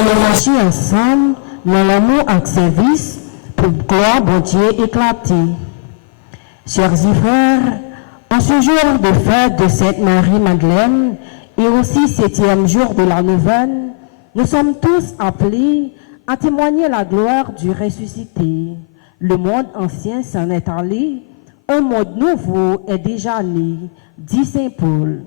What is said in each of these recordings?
On est marché ensemble dans l'amour et service pour gloire bon Dieu éclater. Chers frères, en ce jour de fête de Sainte Marie-Madeleine et aussi 7e jour de la neuvaine, nous sommes tous appelés à témoigner la gloire du ressuscité. Le monde ancien s'en est allé, un monde nouveau est déjà né, dit Saint Paul.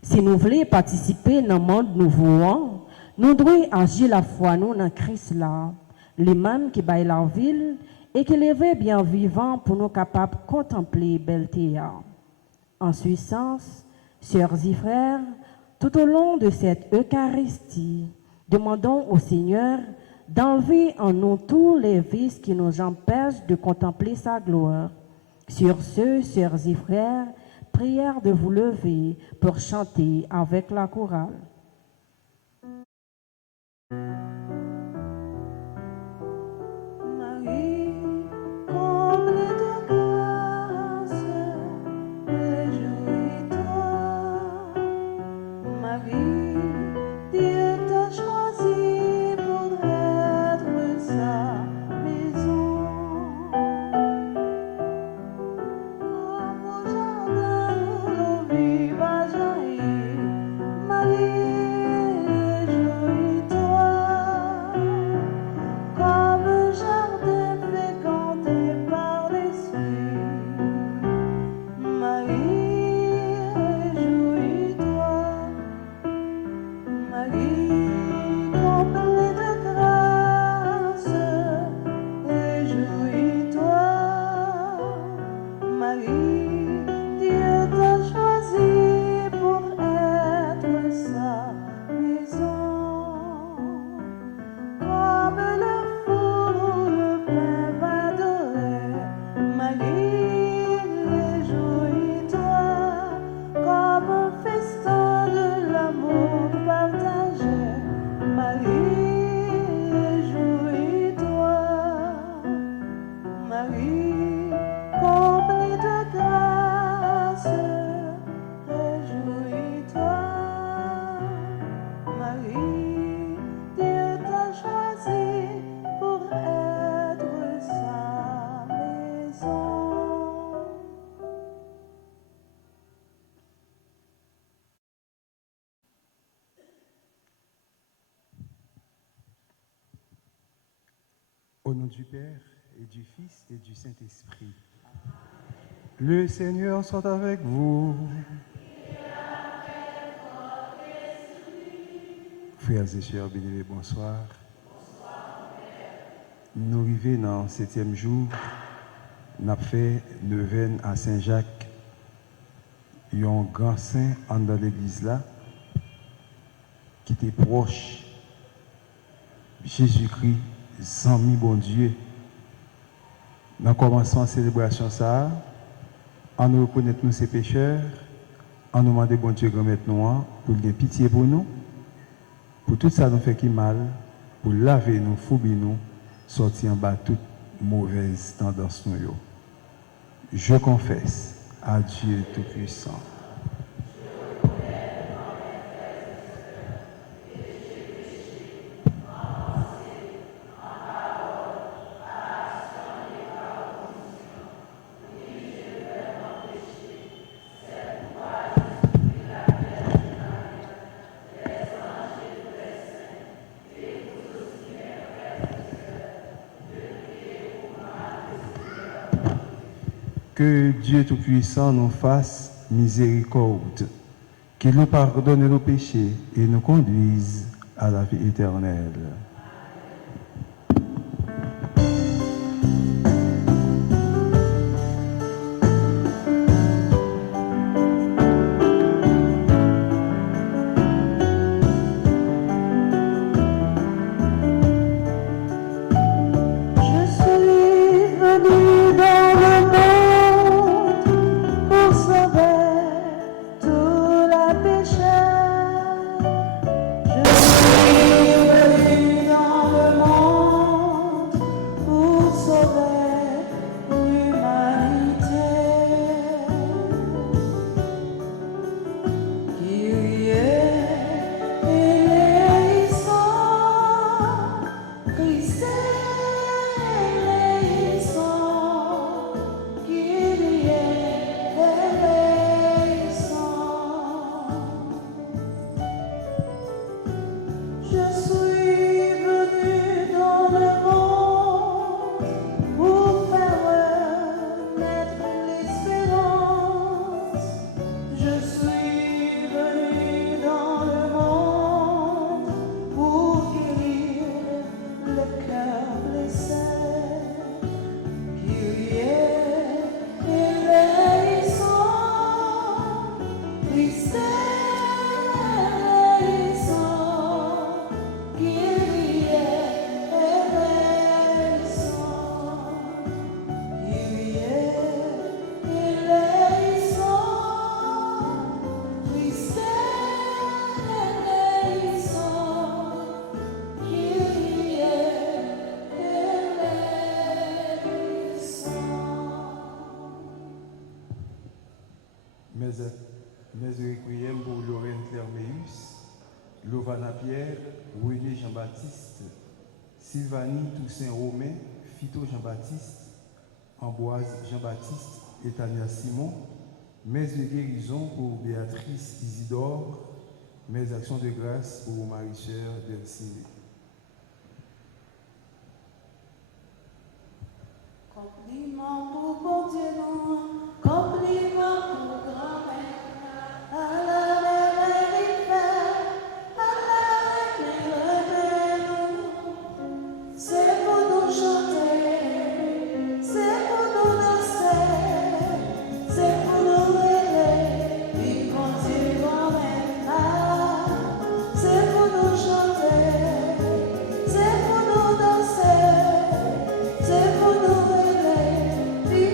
Si nous voulons participer dans le monde nouveau, nous devons agir la foi nous dans Christ là, les mêmes qui baillent la ville et qui l'éveillent bien vivant pour nous capables de contempler belleté. En ce sens, sœurs et frères, tout au long de cette Eucharistie, demandons au Seigneur d'enlever en nous tous les vices qui nous empêchent de contempler sa gloire. Sur ce, sœurs et frères, prière de vous lever pour chanter avec la chorale. Au nom du Père et du Fils et du Saint-Esprit. Le Seigneur soit avec vous. Frères et sœurs bien-aimés, bonsoir. Nous arrivons dans le 7e jour. Nous avons fait neuvaine à Saint-Jacques. Il y a un grand saint dans l'église là qui était proche. Jésus-Christ, sans bon Dieu. Nous commençons la célébration ça, en nous reconnaître nous ses pécheurs, en nous demandant bon Dieu grand nous pour de pitié pour nous, pour tout ça nous fait qui mal, pour laver nous, fouiller nous sortir en bas toute mauvaise tendance nous yo. Je confesse à Dieu Tout-Puissant. Que Dieu Tout-Puissant nous fasse miséricorde, qu'il nous pardonne nos péchés et nous conduise à la vie éternelle. Mes requiem pour Lorraine Clerméus, Lovana Pierre, René Jean-Baptiste, Sylvanie Toussaint Romain, Fito Jean-Baptiste, Ambroise Jean-Baptiste et Tania Simon, mes guérisons pour Béatrice Isidore, mes actions de grâce pour Marie-Sœur Delcine. Compliment pour bon Dieu, compliment pour grand-mère, à la c'est pour nous chanter, c'est pour nous danser, c'est pour nous rêver, puis continuer grand-mère, c'est pour nous chanter, c'est pour nous danser, c'est pour nous rêver.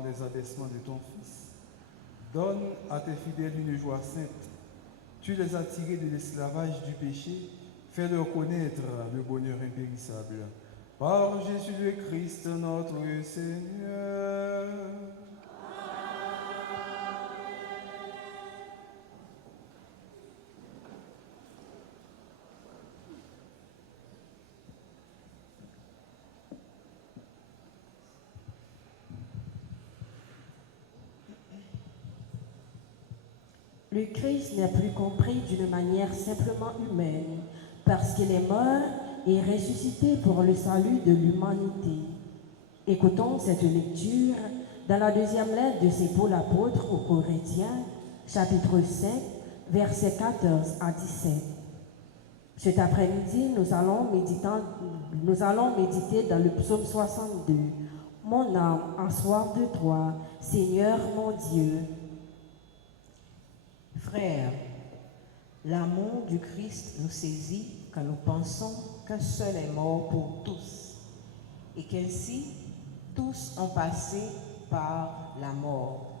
par les abaissements de ton Fils. Donne à tes fidèles une joie sainte. Tu les as tirés de l'esclavage du péché. Fais-leur connaître le bonheur impérissable. Par Jésus le Christ, notre Seigneur. Le Christ n'est plus compris d'une manière simplement humaine, parce qu'il est mort et ressuscité pour le salut de l'humanité. Écoutons cette lecture dans la deuxième lettre de Saint Paul apôtre aux Corinthiens, chapitre 5, versets 14 à 17. Cet après-midi, nous allons méditer dans le psaume 62. Mon âme a soif de toi, Seigneur mon Dieu. Frères, l'amour du Christ nous saisit quand nous pensons qu'un seul est mort pour tous et qu'ainsi tous ont passé par la mort.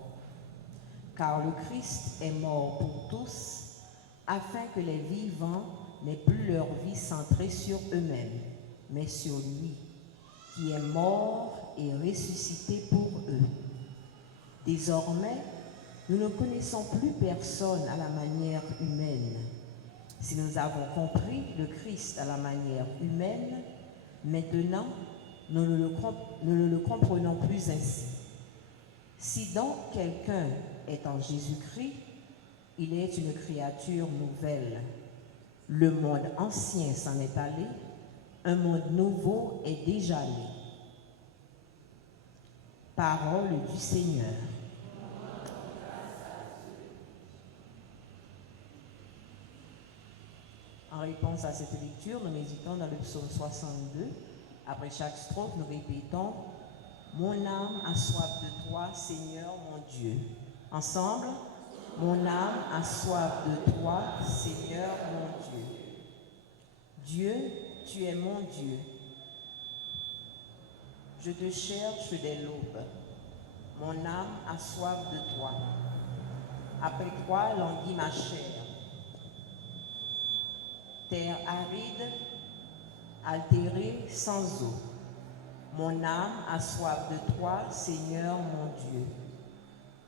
Car le Christ est mort pour tous afin que les vivants n'aient plus leur vie centrée sur eux-mêmes, mais sur lui, qui est mort et ressuscité pour eux. Désormais, nous ne connaissons plus personne à la manière humaine. Si nous avons compris le Christ à la manière humaine, maintenant, nous ne le comprenons plus ainsi. Si donc quelqu'un est en Jésus-Christ, il est une créature nouvelle. Le monde ancien s'en est allé, un monde nouveau est déjà né. Parole du Seigneur. En réponse à cette lecture, nous méditons dans le psaume 62. Après chaque strophe, nous répétons « Mon âme a soif de toi, Seigneur mon Dieu ». Ensemble, « Mon âme a soif de toi, Seigneur mon Dieu ». Dieu, tu es mon Dieu. Je te cherche dès l'aube. Mon âme a soif de toi. Après toi languit ma chair. Terre aride, altérée, sans eau. Mon âme a soif de toi, Seigneur mon Dieu.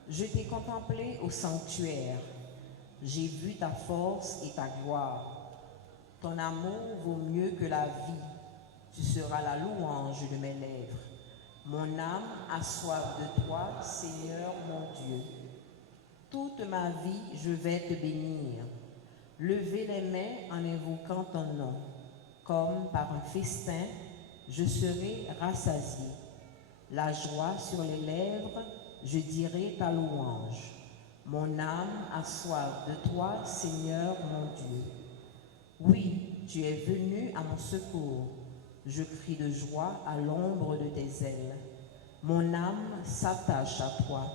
Je t'ai contemplé au sanctuaire. J'ai vu ta force et ta gloire. Ton amour vaut mieux que la vie. Tu seras la louange de mes lèvres. Mon âme a soif de toi, Seigneur mon Dieu. Toute ma vie, je vais te bénir. Levez les mains en invoquant ton nom. Comme par un festin, je serai rassasié. La joie sur les lèvres, je dirai ta louange. Mon âme a soif de toi, Seigneur mon Dieu. Oui, tu es venu à mon secours. Je crie de joie à l'ombre de tes ailes. Mon âme s'attache à toi.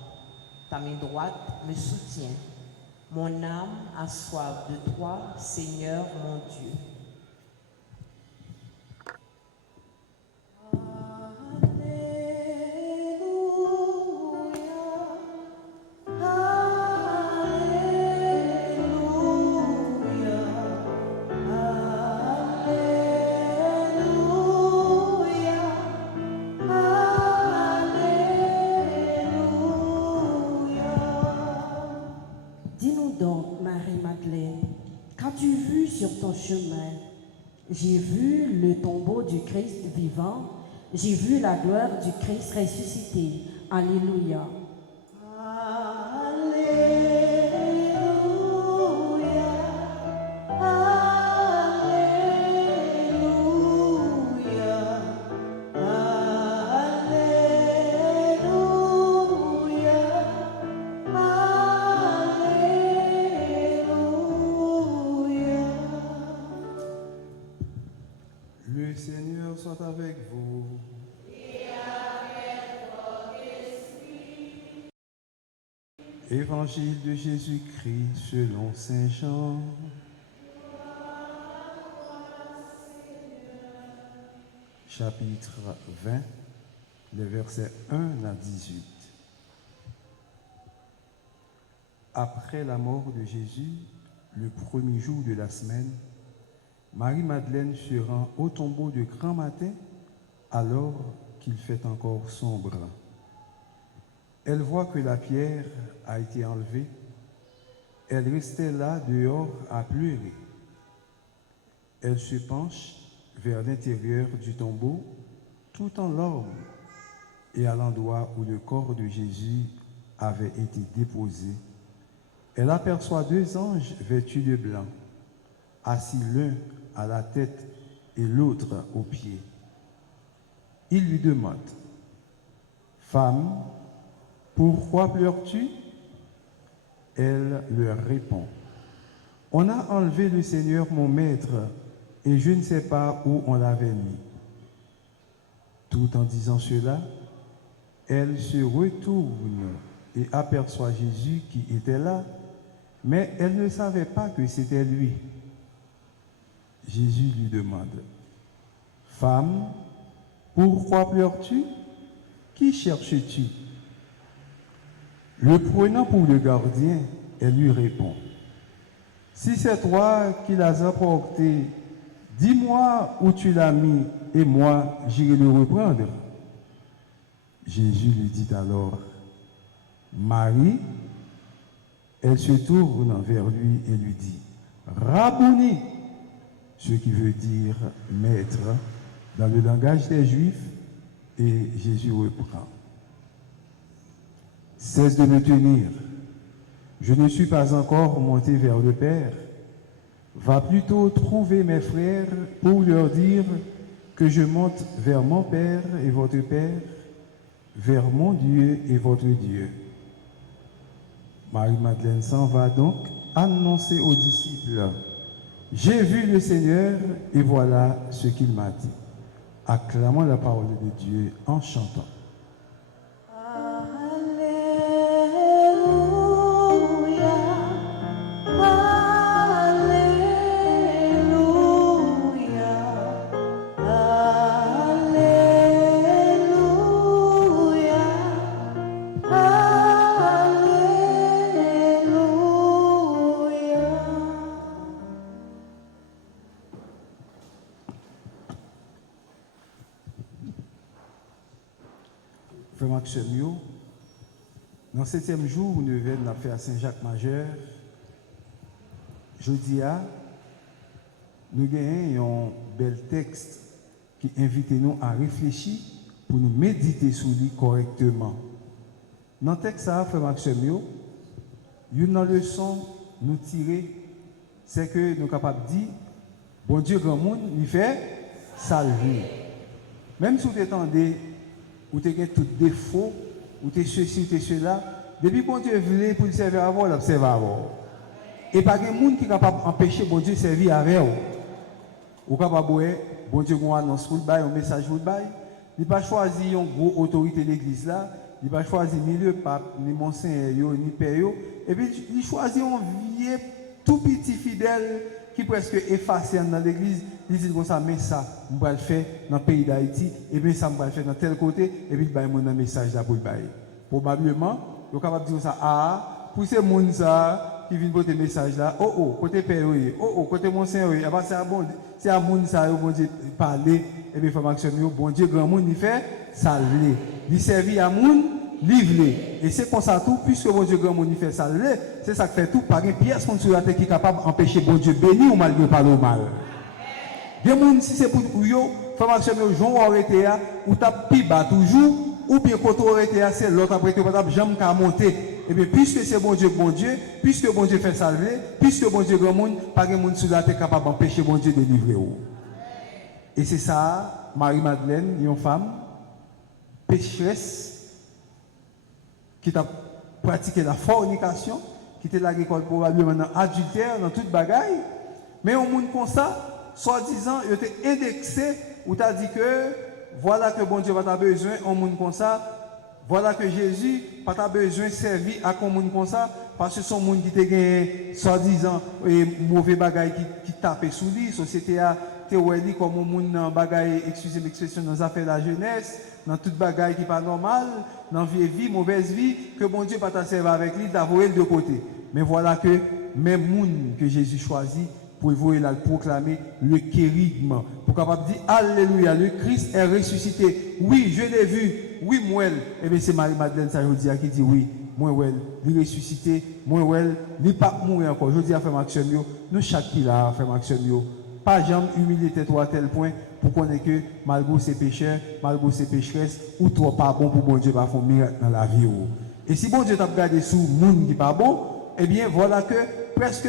Ta main droite me soutient. Mon âme a soif de toi, Seigneur mon Dieu. Dis-nous donc, Marie-Madeleine, qu'as-tu vu sur ton chemin? J'ai vu le tombeau du Christ vivant, j'ai vu la gloire du Christ ressuscité. Alléluia. Le Seigneur soit avec vous. Évangile de Jésus-Christ selon Saint Jean. Chapitre 20, les versets 1 à 18. après la mort de Jésus, le premier jour de la semaine, Marie-Madeleine se rend au tombeau de grand matin alors qu'il fait encore sombre. Elle voit que la pierre a été enlevée. Elle restait là dehors à pleurer. Elle se penche vers l'intérieur du tombeau tout en larmes et à l'endroit où le corps de Jésus avait été déposé. Elle aperçoit 2 anges vêtus de blanc, assis l'un à la tête et l'autre aux pieds. Ils lui demandent: Femme, pourquoi pleures-tu? Elle leur répond: On a enlevé le Seigneur mon maître et je ne sais pas où on l'avait mis. Tout en disant cela, elle se retourne et aperçoit Jésus qui était là, mais elle ne savait pas que c'était lui. Jésus lui demande: Femme, pourquoi pleures-tu? Qui cherches-tu? Le prenant pour le gardien, elle lui répond: Si c'est toi qui l'as emporté, dis-moi où tu l'as mis et moi j'irai le reprendre. Jésus lui dit alors: Marie. Elle se tourne vers lui et lui dit: Rabouni, ce qui veut dire maître dans le langage des Juifs, et Jésus reprend: Cesse de me tenir, je ne suis pas encore monté vers le Père. Va plutôt trouver mes frères pour leur dire que je monte vers mon Père et votre Père, vers mon Dieu et votre Dieu. Marie-Madeleine s'en va donc annoncer aux disciples: J'ai vu le Seigneur et voilà ce qu'il m'a dit. Acclamons la parole de Dieu en chantant. Frère Maximio, dans le 7e jour, nous venons faire à Saint-Jacques-Majeur. Jeudi, nous avons un bel texte qui invite nous à réfléchir pour nous méditer sur lui correctement. Dans le texte, Frère Maximio, une leçon nous tirer, c'est que nous sommes capables de dire: Bon Dieu, grand monde, il fait salver. Même si vous attendez, ou tu as tout défaut, ou tu es ceci, ou tu es cela, depuis bon Dieu voulait pour le servir avant, l'observer avant. Et pas de monde qui est capable d'empêcher bon Dieu de servir avec vous. Ou capable de bon Dieu nous annonce pour le bail, un message pour le bail. Il n'a pas choisi une grosse autorité de l'église là, il n'a pas choisi ni le pape, ni monseigneur, ni père. Et puis il choisit un vieux tout petit fidèle qui presque effacé dans l'église. Il dit comme ça, mais ça, je vais le faire dans le pays d'Haïti, et bien ça, je vais le faire dans tel côté, et puis il y a un message là pour le bail. Probablement, il est capable de dire ça, pour ces gens qui viennent porter le message là, côté père, côté monseigneur, c'est à moun ça, bon Dieu, parler, et bien, information, bon Dieu, grand monde, il fait, salver. Il servit à moun, livrer. Et c'est comme ça tout, puisque bon Dieu, grand monde, il fait salver, c'est ça qui fait tout, par une pièce sur la terre qui est capable d'empêcher bon Dieu bénir ou mal de parler au mal. Des gens, si c'est pour vous, formation de gens arrêté ou t'as pi bas toujours, ou bien quand on arrêté c'est l'autre après tu vas jamais qu'à monter. Et bien puisque c'est bon Dieu, puisque bon Dieu fait salver, puisque bon Dieu grand monde, pas de monde sur la terre capable d'empêcher bon Dieu de livrer. Et c'est ça, Marie-Madeleine, une femme pécheresse qui a pratiqué la fornication, qui était l'agricole probablement dans adultère, dans toute bagaille, mais au monde comme ça, soi-disant, il était indexé, où tu as dit que voilà que bon Dieu va t'avoir besoin, un monde comme ça, voilà que Jésus va t'avoir besoin de servir à un monde comme ça, parce que son monde qui te gagné, soi-disant, mauvais bagaille qui tapait sous lui, société a théorie comme un monde dans bagaille, excusez l'expression, dans les affaires de la jeunesse, dans toute bagaille qui n'est pas normale, dans vie, mauvaise vie, que bon Dieu va t'asservir avec lui, d'avoir de côté. Mais voilà que même monde que Jésus choisit pour voyer là proclamer le kérigme, pour capable dire alléluia, le Christ est ressuscité. Oui, je l'ai vu. Oui, moi. Et bien c'est Marie-Madeleine ça je dis qui dit oui, moi il est ressuscité, moi il pas mourir encore. Je dis à faire Maxime yo, nous chaque qui là faire Maxime yo, pas jamais humilier tête à tel point pour connaître que malgré ses pécheurs, malgré ses pécheresses, ou toi pas bon pour bon Dieu pas faire miracle dans la vie. Et si bon Dieu t'a regardé sous monde qui pas bon, eh bien voilà que presque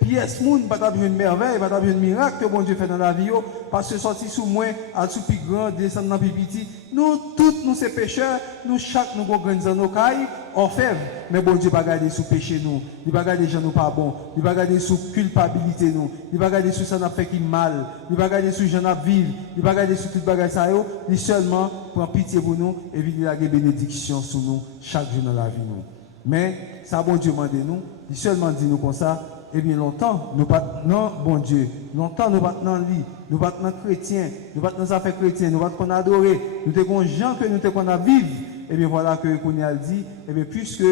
pièce monde pas besoin de merveille, pas besoin de miracle que bon Dieu fait dans la vie parce que sorti sous moins à sous plus grand descendre dans plus petit. Nous tous nous ces pécheurs, nous chaque nous grands nos cailles orfèvre, mais bon Dieu pas garder sous péché nous, il pas garder gens nous pas bon, il pas garder sous culpabilité nous, il pas garder sous ça n'a fait qui mal, il pas garder sous gens n'a vivre, il pas garder sous toute bagaille ça yo, il seulement prend pitié pour nous et venir la bénédiction sur nous chaque jour dans la vie nous. Mais ça bon Dieu mande nous, il seulement dit nous comme ça. Eh bien, longtemps, nous pas non, bon Dieu. Longtemps, nous pas dans lit, nous pas dans chrétien, nous pas dans affaires chrétiennes, nous pas qu'on adorer, nous te qu'on gens que nous te qu'on a vivre. Eh bien, voilà que qu'on a dit, eh bien, puisque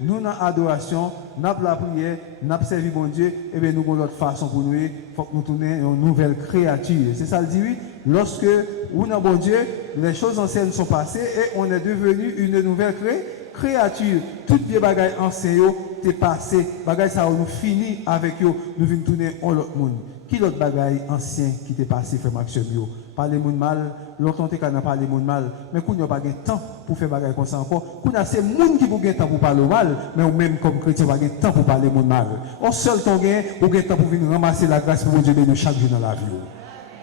nous dans adoration, nous avons la prière, nous avons servi bon Dieu, eh bien, nous avons notre façon pour nous, il faut que nous tournions une nouvelle créature. C'est ça le dit, oui. Lorsque, nous dans bon Dieu, les choses anciennes sont passées et on est devenu une nouvelle créature. Toutes les bagailles anciennes, t'es passé, bagaille ça nous fini avec eux, nous venons tourner en l'autre monde. Qui l'autre bagaille ancien qui t'est passé fait Maxime yo? Parler monde mal, longtemps t'es qu'à parler monde mal, mais qu'on n'a pas de temps pour faire bagaille comme ça encore. Qu'on a ces monde qui pour gagner temps pour parler mal, mais ou même comme chrétien pas de temps pour parler monde mal. Au seul temps gain, ou gain temps pour venir ramasser la grâce pour Dieu de chaque jour dans la vie.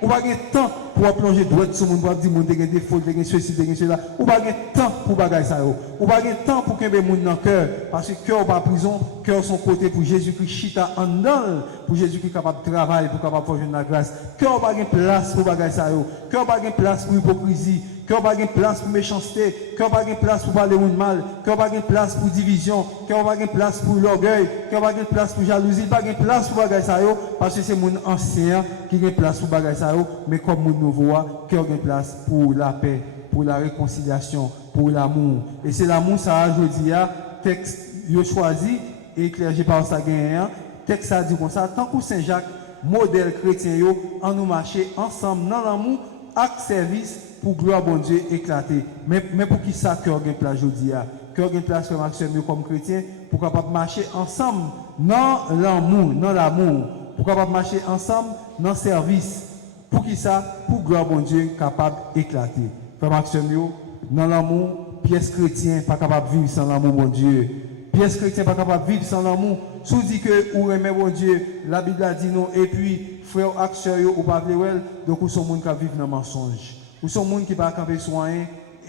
Ou pas de temps pour plonger droit sur monde pour dire monde des défauts, des ceci, des cela. Ou pas de temps pour bagaille ça yo. Ou pas de temps pour qu'il y ait monde dans cœur parce que cœur pas prison, cœur son côté pour Jésus-Christ chita en dedans, pour Jésus-Christ capable de travailler, pour capable faire la grâce. Cœur pas de place pour bagaille ça yo. Cœur pas de place pour hypocrisie. Cœur pas de place pour méchanceté, cœur pas de place pour parler de mal, cœur pas de place pour division, cœur pas de place pour l'orgueil, cœur pas de place pour jalousie, pas de place pour bagaille ça yo parce que c'est mon ancien qui a place pour bagaille ça yo, mais comme mon nouveau cœur a place pour la paix, pour la réconciliation, pour l'amour. Et c'est l'amour ça je dis texte yo choisi et clergé par ça gagnant, texte ça dit comme ça tant que Saint Jacques modèle chrétien yo en nous marcher ensemble dans l'amour avec service pour gloire bon Dieu éclater. Mais pour qui ça cœur gagne place aujourd'hui cœur gagne place pour Maxime comme chrétien pour capable marcher ensemble dans l'amour, pour capable marcher ensemble dans service. Pour qui ça pour gloire bon Dieu capable éclater. Frère Maxime dans l'amour, pièce chrétien pas capable vivre sans l'amour bon Dieu. Pièce chrétien pas capable vivre sans l'amour. Si vous dites que vous aimez bon Dieu, la Bible a dit non et puis frère acteur ou pas vouloir donc vous sont monde qui vivent dans mensonge. Ou sont monde qui pas camper soin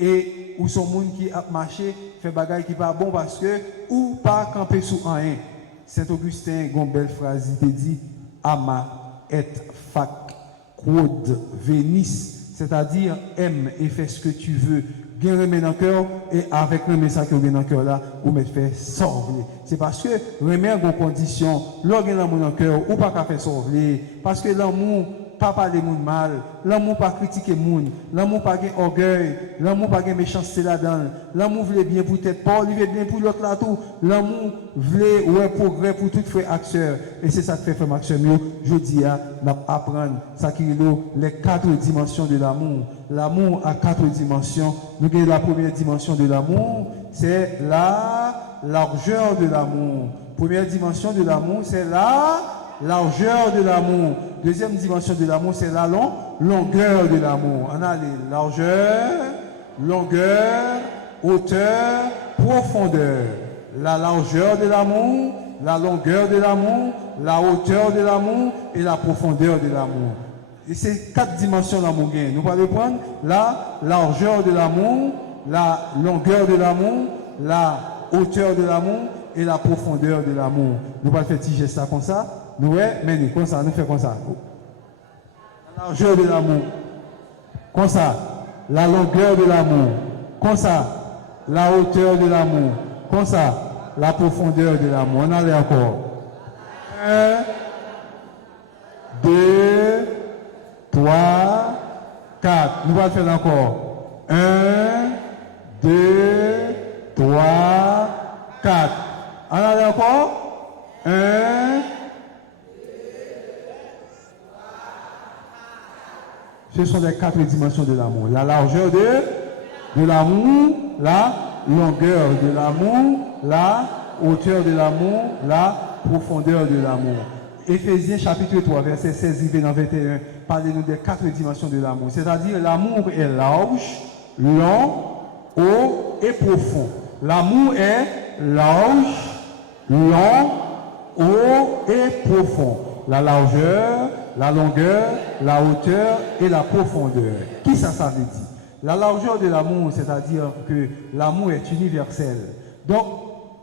et ou sont monde qui a marché fait bagaille qui pas bon parce que ou pas camper sous rien. Saint Augustin une belle phrase il dit ama et fac quod venis, c'est-à-dire aime et fais ce que tu veux. Bien remet dans le cœur et avec remet ça que vous dans le cœur là ou mettre fait sauver. C'est parce que remet en condition l'organe l'amour dans le cœur ou pas qu'à faire sauver parce que l'amour pas parler monde mal, l'amour pas critiquer monde, l'amour pas gain orgueil, l'amour pas gain méchanceté là-dedans, l'amour veut bien pour tête pas, il veut bien pour l'autre là tout, l'amour veut ouais progrès pour tout frère acteur et c'est ça que fait frère Maxime je dis à apprendre ça qui est les 4 dimensions de l'amour. L'amour a 4 dimensions. Nous avons la première dimension de l'amour, c'est la largeur de l'amour. Première dimension de l'amour, c'est la largeur de l'amour. Deuxième dimension de l'amour, c'est la longueur de l'amour. On a les largeur, longueur, hauteur, profondeur. La largeur de l'amour, la longueur de l'amour, la hauteur de l'amour et la profondeur de l'amour. Et ces 4 dimensions de l'amour. Nous allons prendre la largeur de l'amour, la longueur de l'amour, la hauteur de l'amour et la profondeur de l'amour. Nous allons faire petit geste comme ça. Nous, mais nous, comme ça, nous faisons comme ça. La largeur de l'amour. Comme ça. La longueur de l'amour. Comme ça. La hauteur de l'amour. Comme ça. La profondeur de l'amour. On allait encore. 1, 2, 3, 4. Nous allons faire encore. 1, 2, 3, 4. On allait encore. 1. Ce sont les 4 dimensions de l'amour. La largeur de l'amour, la longueur de l'amour, la hauteur de l'amour, la profondeur de l'amour. Éphésiens chapitre 3, verset 16 et 21, parlez-nous des 4 dimensions de l'amour. C'est-à-dire l'amour est large, long, haut et profond. L'amour est large, long, haut et profond. La largeur, la longueur, la hauteur et la profondeur. Qui ça veut dire? La largeur de l'amour, c'est-à-dire que l'amour est universel. Donc,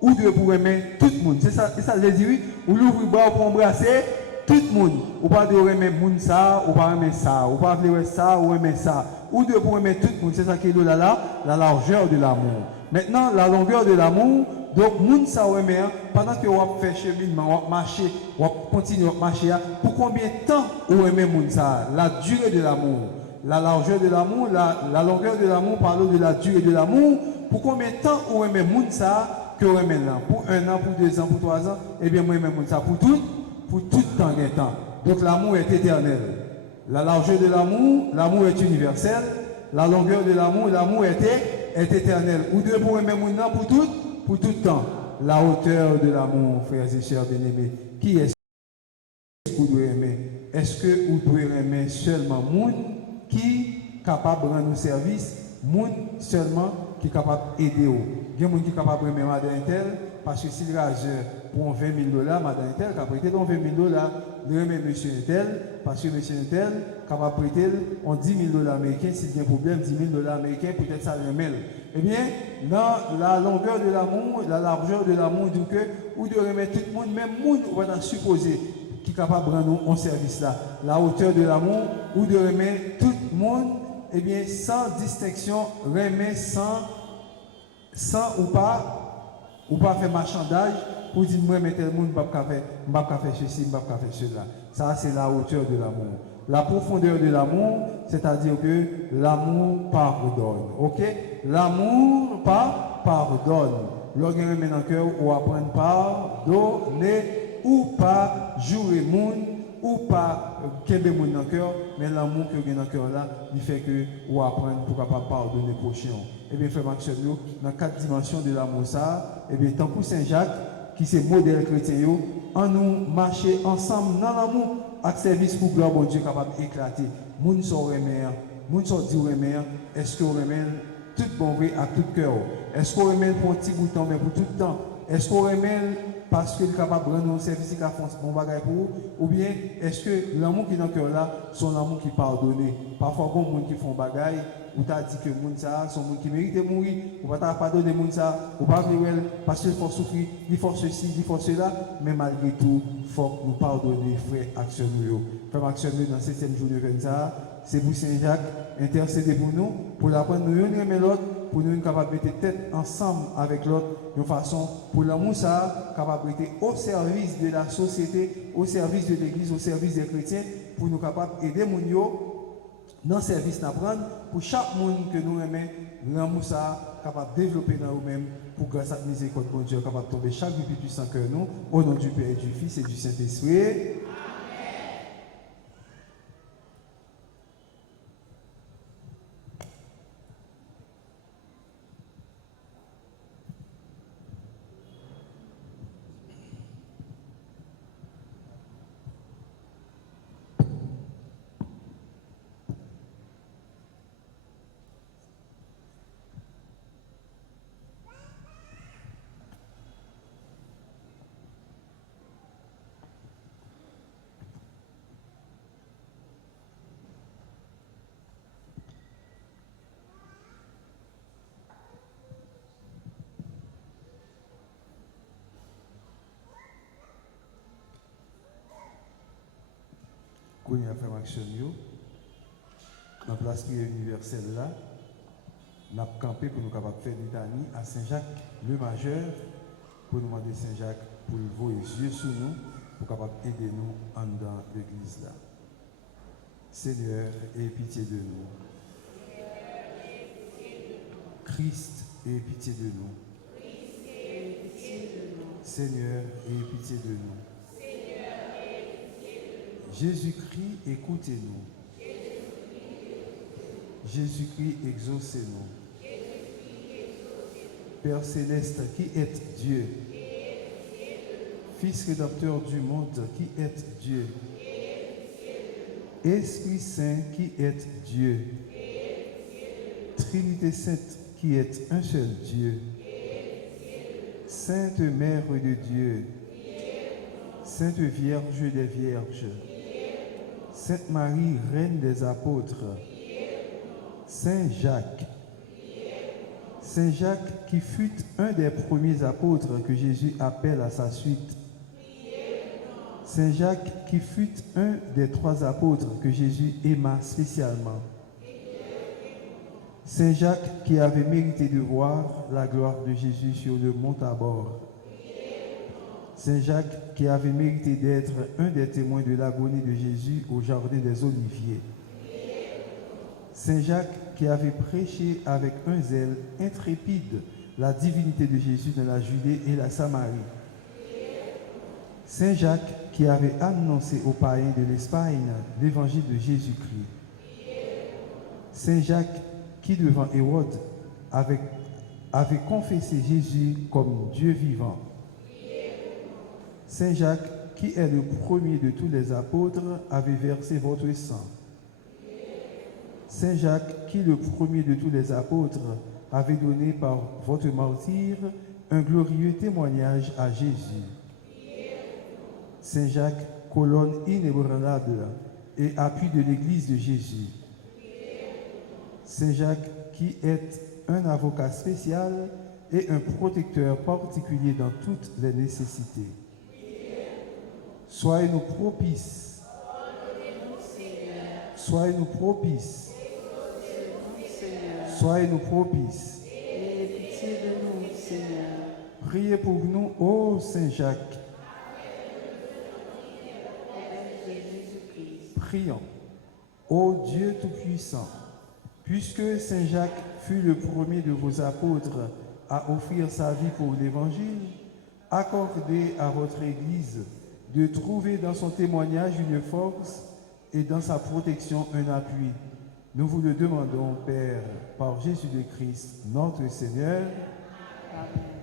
ou de pour aimer tout le monde. C'est ça, je dis oui. Ou l'ouvrir bras pour embrasser tout le monde. Ou pas de aimer moun ça, ou pas aimer ça, ou pas aimer ça, ou aimer ça. Ou de pour aimer tout le monde. C'est ça qui est là, la largeur de l'amour. Maintenant, la longueur de l'amour. Donc, moun ça ou aimer, pendant que vous faites cheminement, vous marchez, vous continuez à marcher, pour combien de temps vous aimez moun ça? La durée de l'amour. La largeur de l'amour, la longueur de l'amour, parlons de la durée de l'amour. Pour combien de temps vous aimez moun ça? Que vous aimez là? Pour 1 an, pour 2 ans, pour 3 ans, eh bien, moi, j'aime ça pour tout temps et temps. Donc, l'amour est éternel. La largeur de l'amour est universel. La longueur de l'amour est éternel. Ou deux pour aimer mon pour tout temps. La hauteur de l'amour, frères et sœurs bien-aimés. Qui est-ce que vous devez aimer? Est-ce que vous devez aimer seulement moun qui est capable de rendre service, moun seulement qui est capable d'aider? Il y a des gens qui sont capables de madame Intel, parce que s'il rage pour 20 000 $, madame Intel, qui a prêté 20 000 $, de remettre monsieur Intel, parce que monsieur Intel, capable de prêter 10 000 $ américains, s'il y a un problème, 10 000 $ américains, peut-être ça le mêle. Eh bien, dans la longueur de l'amour, la largeur de l'amour, donc, ou de remettre tout le monde, même le monde, on va supposer, qui est capable de rendre un service là. La hauteur de l'amour, ou de remettre tout le monde, eh bien, sans distinction, remettre sans ou pas faire marchandage pour dire moi mais tel monde pas faire ceci, pas faire cela. Ça c'est la hauteur de l'amour. La profondeur de l'amour, c'est-à-dire que l'amour pardonne. OK? L'amour pardonne. Lorsqu'on remet dans le cœur ou apprendre pardonner ou pas jouer monde ou pas kembe monde dans le cœur, mais l'amour que vous avez dans le cœur là, il fait que vous apprenez pour capable pardonner prochain. Et bien, frère Maxime, dans 4 dimensions de l'amour, ça, et bien, tant que Saint-Jacques, qui c'est modèle chrétien, en nous marcher ensemble dans l'amour, avec service pour gloire, bon Dieu, capable d'éclater. Moun sont remer, moun sont dit remer, est-ce que vous remet tout bon vrai à tout cœur? Est-ce que vous remet pour un petit bout de temps, mais pour tout le temps? Est-ce que vous remet parce qu'il est capable de rendre un service qui a fait un bon bagage pour vous? Ou bien, est-ce que l'amour qui est dans le cœur là, c'est l'amour qui pardonne? Parfois, il y a des gens qui font bagage, ou tu as dit que les gens sont des gens qui méritent de mourir, ou pas pardonner les gens, ou pas vouloir parce qu'il faut souffrir, il faut ceci, il faut cela, mais malgré tout, il faut que nous pardonner, frère Action. Frère Action, dans le 7e jour de Venza, c'est pour Saint-Jacques, intercéder pour nous, pour l'apprendre nous aimer l'autre, pour nous être capables de mettre tête ensemble avec l'autre, de façon pour l'amour ça, capable d'être au service de la société, au service de l'Église, au service des chrétiens, pour nous capables d'aider les gens dans le service d'apprendre, pour chaque monde que nous aimons, l'amour ça, capable de développer dans nous-mêmes, pour grâce à la miséricorde de Dieu, capable de tomber chaque vie puissant que nous, au nom du Père et du Fils et du Saint-Esprit. Qu'on y a fait action dans la place universelle là, nous avons campé pour nous capables de faire litanie à Saint-Jacques le majeur, pour nous demander Saint-Jacques pour vos yeux sur nous, pour capable aider nous en dans l'église là. Seigneur, aie pitié de nous. Christ, aie pitié de nous. Seigneur, aie pitié de nous. Jésus-Christ, écoutez-nous. Jésus-Christ, exaucez-nous. Père céleste, qui êtes Dieu, Fils rédempteur du monde, qui êtes Dieu, Esprit Saint, qui êtes Dieu, Trinité sainte, qui êtes un seul Dieu, Sainte Mère de Dieu, Sainte Vierge des Vierges, Sainte Marie, Reine des Apôtres, Saint Jacques, Saint Jacques qui fut un des premiers apôtres que Jésus appelle à sa suite. Saint Jacques qui fut un des 3 apôtres que Jésus aima spécialement. Saint Jacques qui avait mérité de voir la gloire de Jésus sur le mont Tabor. Saint Jacques qui avait mérité d'être un des témoins de l'agonie de Jésus au jardin des Oliviers. Saint Jacques qui avait prêché avec un zèle intrépide la divinité de Jésus dans la Judée et la Samarie. Saint Jacques qui avait annoncé aux païens de l'Espagne l'évangile de Jésus-Christ. Saint Jacques qui devant Hérode avait confessé Jésus comme Dieu vivant. Saint Jacques qui est le premier de tous les apôtres avait versé votre sang. Saint Jacques qui le premier de tous les apôtres avait donné par votre martyre un glorieux témoignage à Jésus. Saint Jacques, colonne inébranlable et appui de l'Église de Jésus. Saint Jacques qui est un avocat spécial et un protecteur particulier dans toutes les nécessités. Soyez-nous propices. Soyez-nous propices. Soyez-nous propices. Ayez pitié de nous, Seigneur. Priez pour nous, ô Saint Jacques. Prions. Ô Dieu Tout-Puissant, puisque Saint Jacques fut le premier de vos apôtres à offrir sa vie pour l'Évangile, accordez à votre Église de trouver dans son témoignage une force et dans sa protection un appui. Nous vous le demandons, Père, par Jésus le Christ, notre Seigneur. Amen.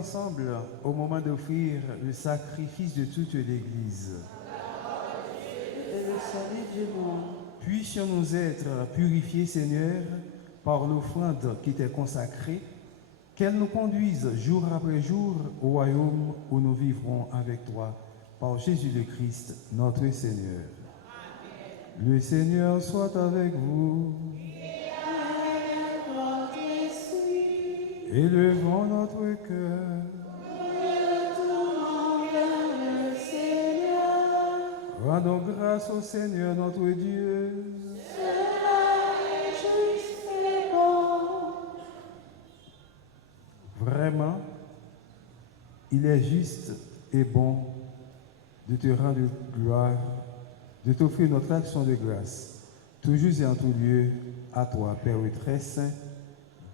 ensemble au moment d'offrir le sacrifice de toute l'Église. Et le salut du monde. Puissions-nous être purifiés, Seigneur, par l'offrande qui t'est consacrée, qu'elle nous conduise jour après jour au royaume où nous vivrons avec toi, par Jésus le Christ, notre Seigneur. Amen. Le Seigneur soit avec vous. Élevons notre cœur. Rendons grâce au Seigneur notre Dieu. Cela est juste et bon. Vraiment, il est juste et bon de te rendre gloire, de t'offrir notre action de grâce, toujours et en tout lieu, à toi, Père très saint,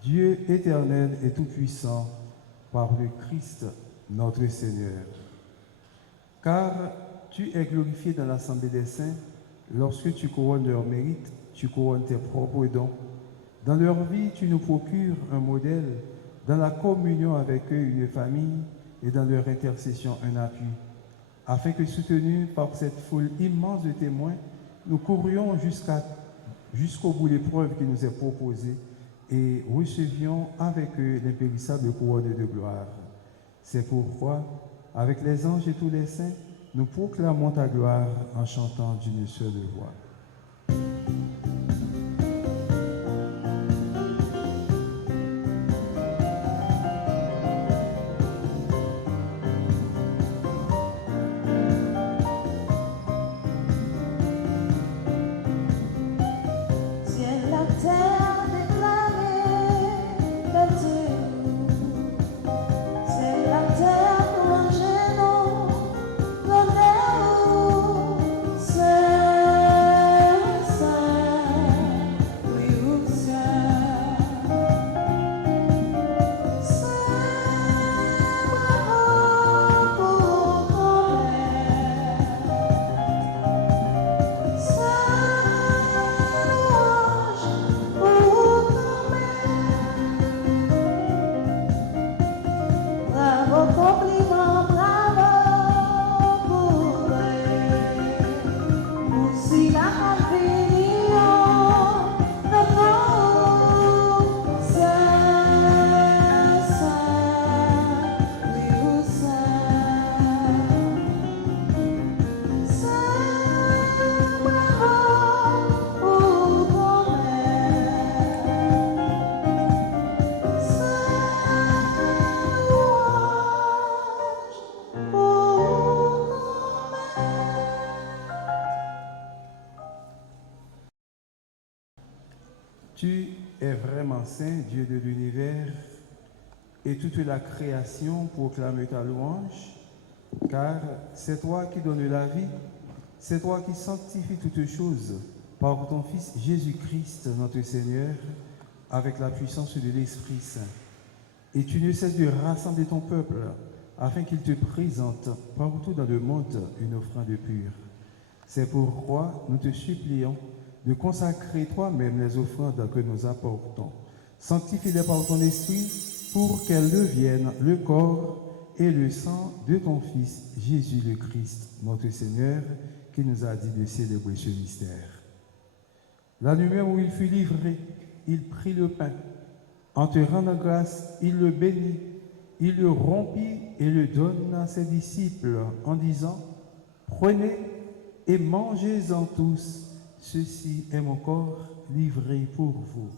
Dieu éternel et tout-puissant, par le Christ notre Seigneur. Car tu es glorifié dans l'assemblée des saints, lorsque tu couronnes leur mérite, tu couronnes tes propres dons. Dans leur vie, tu nous procures un modèle, dans la communion avec eux une famille, et dans leur intercession un appui, afin que, soutenus par cette foule immense de témoins, nous courions jusqu'au bout de l'épreuve qui nous est proposée et recevions avec eux l'impérissable couronne de gloire. C'est pourquoi, avec les anges et tous les saints, nous proclamons ta gloire en chantant d'une seule voix. Tu es vraiment saint, Dieu de l'univers, et toute la création proclame ta louange, car c'est toi qui donnes la vie, c'est toi qui sanctifies toutes choses par ton Fils Jésus-Christ, notre Seigneur, avec la puissance de l'Esprit Saint. Et tu ne cesses de rassembler ton peuple, afin qu'il te présente partout dans le monde une offrande pure. C'est pourquoi nous te supplions de consacrer toi-même les offrandes que nous apportons. Sanctifie-les par ton esprit pour qu'elles deviennent le corps et le sang de ton Fils Jésus le Christ, notre Seigneur, qui nous a dit de célébrer ce mystère. La nuit même où il fut livré, il prit le pain. En te rendant grâce, il le bénit, il le rompit et le donna à ses disciples en disant : Prenez et mangez-en tous. Ceci est mon corps livré pour vous.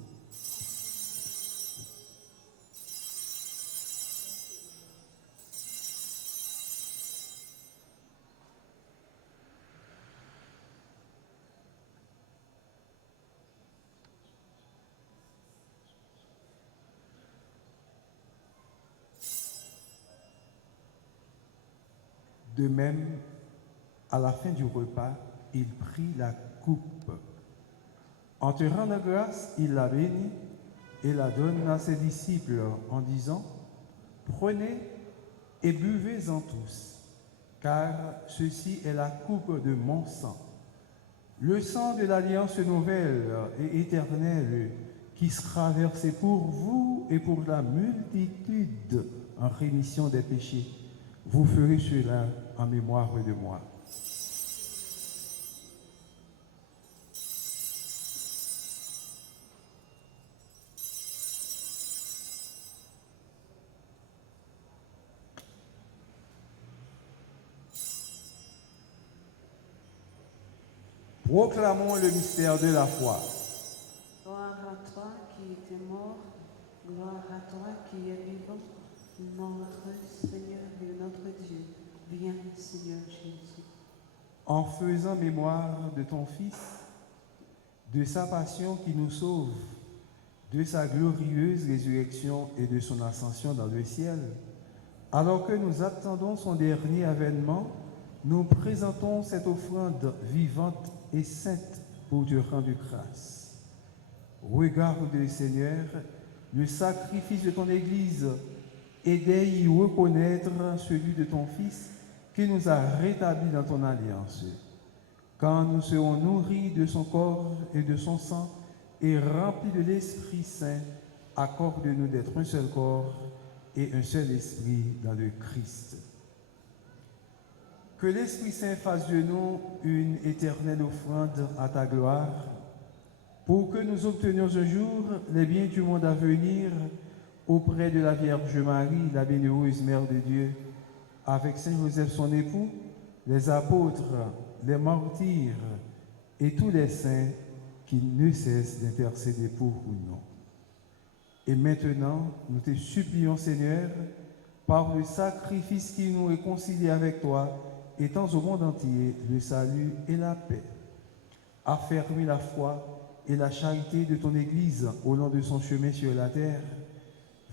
De même, à la fin du repas, il prit la coupe. En te rendant grâce, il la bénit et la donne à ses disciples en disant : Prenez et buvez-en tous, car ceci est la coupe de mon sang, le sang de l'alliance nouvelle et éternelle qui sera versé pour vous et pour la multitude en rémission des péchés. Vous ferez cela en mémoire de moi. Proclamons le mystère de la foi. Gloire à toi qui étais mort, gloire à toi qui es vivant, notre Seigneur et notre Dieu. Viens, Seigneur Jésus. En faisant mémoire de ton Fils, de sa passion qui nous sauve, de sa glorieuse résurrection et de son ascension dans le ciel, alors que nous attendons son dernier avènement, nous présentons cette offrande vivante et sainte pour te rendre grâce. Regarde, Seigneur, le sacrifice de ton Église et d'y reconnaître celui de ton Fils qui nous a rétablis dans ton alliance. Quand nous serons nourris de son corps et de son sang et remplis de l'Esprit Saint, accorde-nous d'être un seul corps et un seul esprit dans le Christ. Que l'Esprit Saint fasse de nous une éternelle offrande à ta gloire, pour que nous obtenions un jour les biens du monde à venir auprès de la Vierge Marie, la bienheureuse Mère de Dieu, avec Saint Joseph son époux, les apôtres, les martyrs et tous les saints qui ne cessent d'intercéder pour nous. Et maintenant, nous te supplions, Seigneur, par le sacrifice qui nous réconcilie avec toi, étends au monde entier le salut et la paix. Affermis la foi et la charité de ton Église au long de son chemin sur la terre.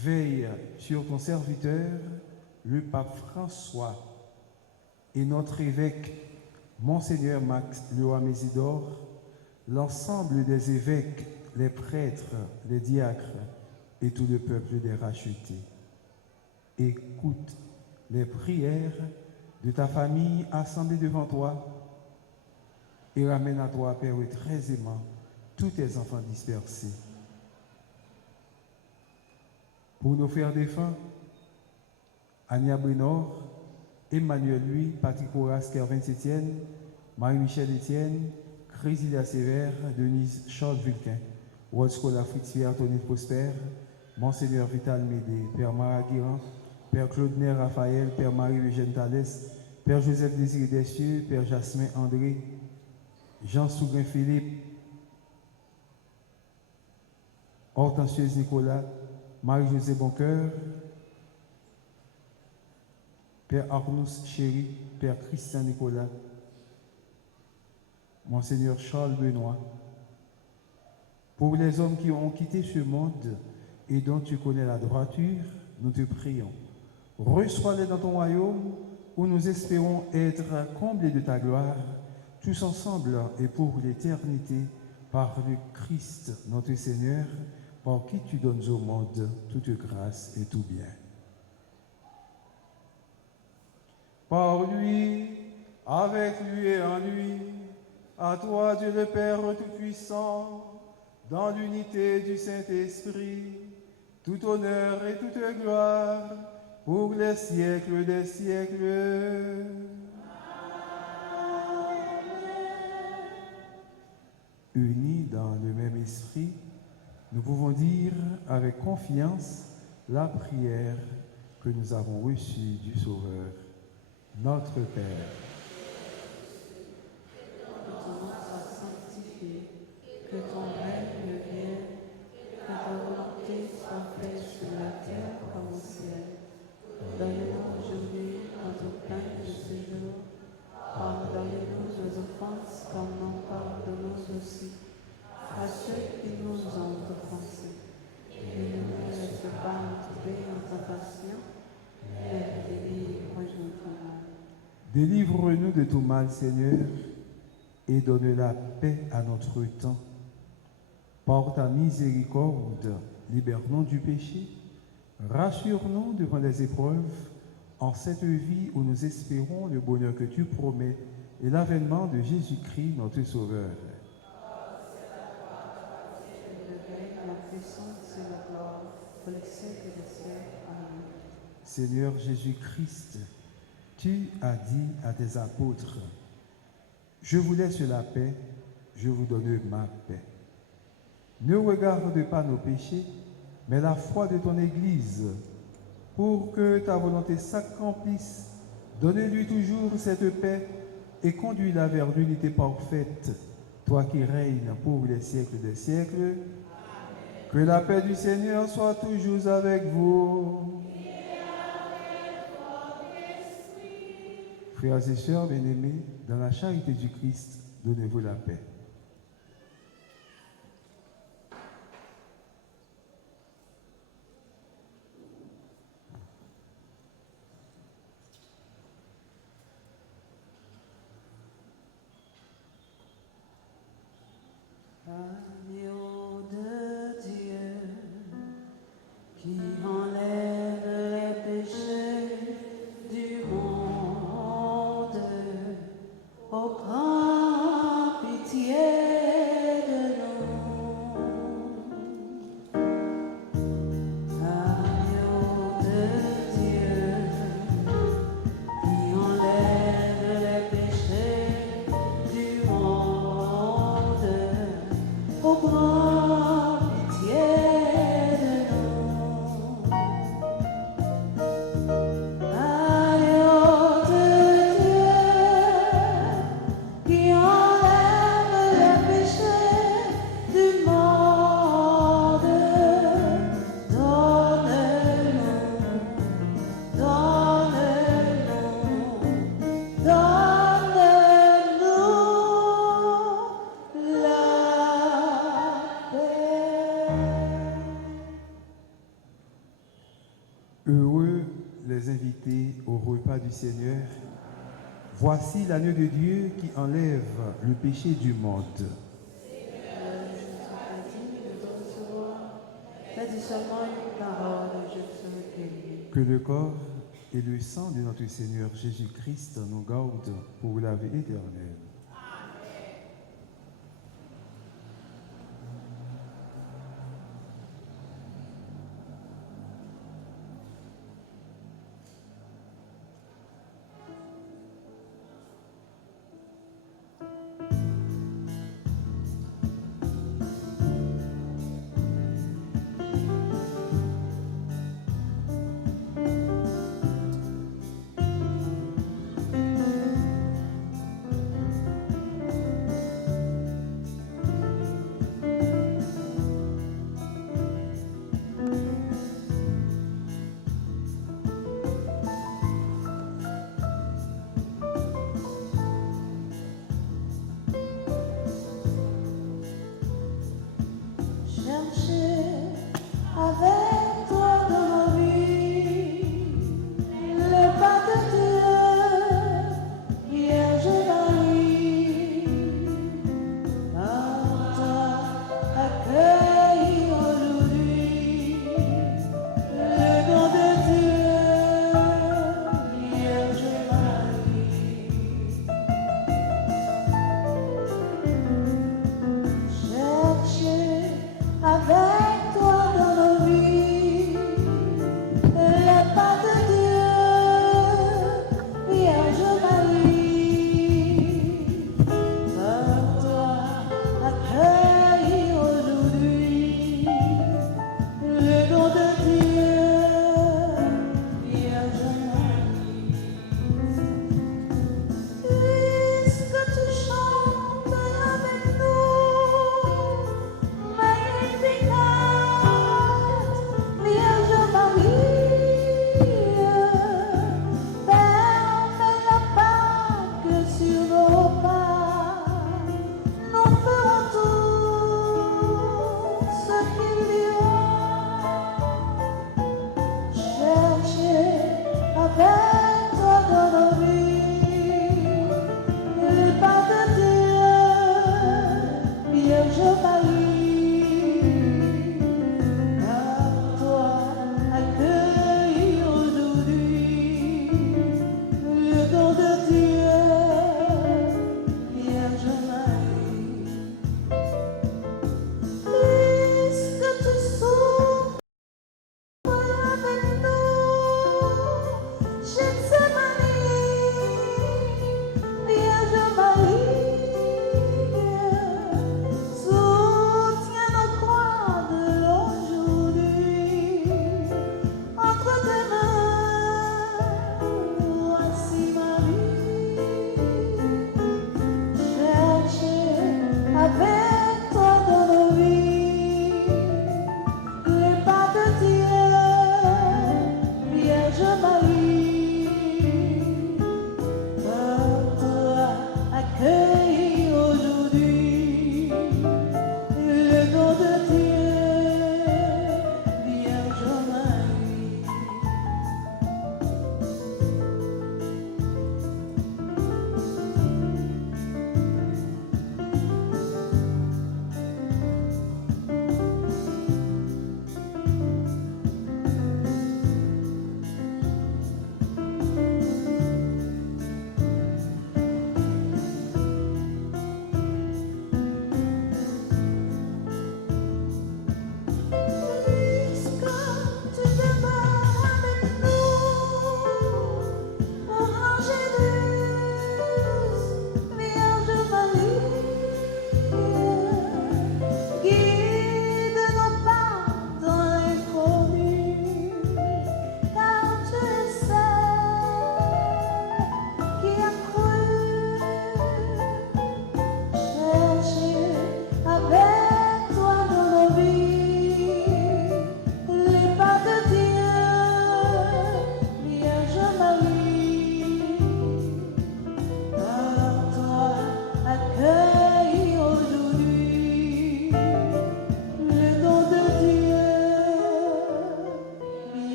Veille sur ton serviteur, le pape François, et notre évêque, Monseigneur Max Leroy Mésidor, l'ensemble des évêques, les prêtres, les diacres et tout le peuple des rachetés. Écoute les prières de ta famille assemblée devant toi et ramène à toi, Père très aimant, tous tes enfants dispersés. Pour nos frères défunts, Ania Brénor, Emmanuel Louis, Patrick Horace, Kervin Etienne, Marie-Michel Etienne, Chrysilia Sévère, Denise Charles Vulquin, Wolscola Fritz-Pierre, Tony Prosper, Monseigneur Vital Médé, Père Maraguiran, Père Claude Raphaël, Père Marie-Eugène Thalès, Père Joseph Désiré Dessieux, Père Jasmin André, Jean Sougrain Philippe, Hortensieuse Nicolas, Marie-Josée Boncoeur, Père Arnous Chéri, Père Christian Nicolas, Monseigneur Charles Benoît, pour les hommes qui ont quitté ce monde et dont tu connais la droiture, nous te prions. Reçois-les dans ton royaume où nous espérons être comblés de ta gloire, tous ensemble et pour l'éternité, par le Christ notre Seigneur, par qui tu donnes au monde toute grâce et tout bien. Par lui, avec lui et en lui, à toi Dieu le Père Tout-Puissant, dans l'unité du Saint-Esprit, tout honneur et toute gloire, pour les siècles des siècles. Unis dans le même esprit, nous pouvons dire avec confiance la prière que nous avons reçue du Sauveur. Notre Père, Que ton nom soit sanctifié, que ton règne vienne, que ta volonté soit faite sur la terre comme au ciel. Donne-nous aujourd'hui notre pain de ce jour. Pardonne-nous nos offenses comme nous pardonnons aussi à ceux qui nous ont offensés. Et ne nous laisse pas entrer en tentation, mais délivre-nous du mal. délivre-nous de tout mal, Seigneur, et donne la paix à notre temps. Par ta miséricorde, libère-nous du péché, rassure-nous devant les épreuves, en cette vie où nous espérons le bonheur que tu promets et l'avènement de Jésus-Christ, notre Sauveur. Le règne, la puissance et la gloire pour les siècles des siècles. Amen. Seigneur Jésus-Christ, tu as dit à tes apôtres, je vous laisse la paix, je vous donne ma paix. Ne regarde pas nos péchés, mais la foi de ton Église, pour que ta volonté s'accomplisse. Donne-lui toujours cette paix et conduis-la vers l'unité parfaite, toi qui règnes pour les siècles des siècles. Amen. Que la paix du Seigneur soit toujours avec vous. Et avec votre esprit. Frères et sœurs bien-aimés, dans la charité du Christ, donnez-vous la paix. Agneau de Dieu, qui enlève les péchés du monde, ô prends pitié de nous. Agneau de Dieu, qui enlève les péchés du monde, ô prends pitié de nous. Agneau de Dieu, qui enlève les péchés du monde, donne-nous la paix. Heureux les invités au repas du Seigneur. Voici l'agneau de Dieu qui enlève le péché du monde. Fais dis seulement une parole, je serai guéri. Que le corps et le sang de notre Seigneur Jésus-Christ nous gardent pour la vie éternelle.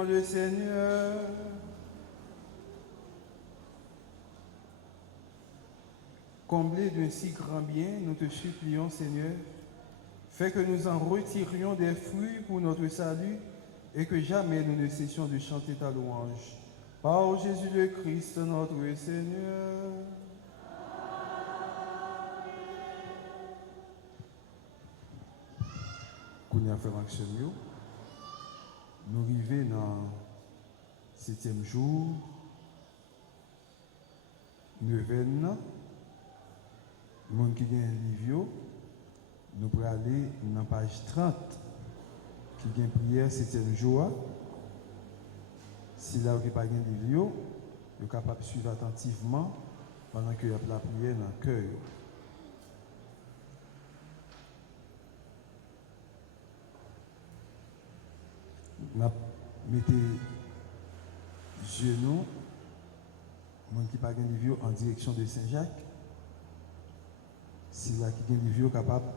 Prions le Seigneur. Comblés d'un si grand bien, nous te supplions, Seigneur, fais que nous en retirions des fruits pour notre salut et que jamais nous ne cessions de chanter ta louange. Par Jésus le Christ, notre Seigneur. Kounia frère Maxime, nous arrivons dans le 7e jour, neuvaine. Les gens qui ont un livre, nous pourrons aller dans la page 30, qui a une prière 7e jour. Si là, vous n'avez pas de livre, vous êtes capable de suivre attentivement pendant que vous avez la prière dans le cœur. Mettez genoux, les gens qui n'ont pas de livre, en direction de Saint-Jacques. Si là qui a un livre capable de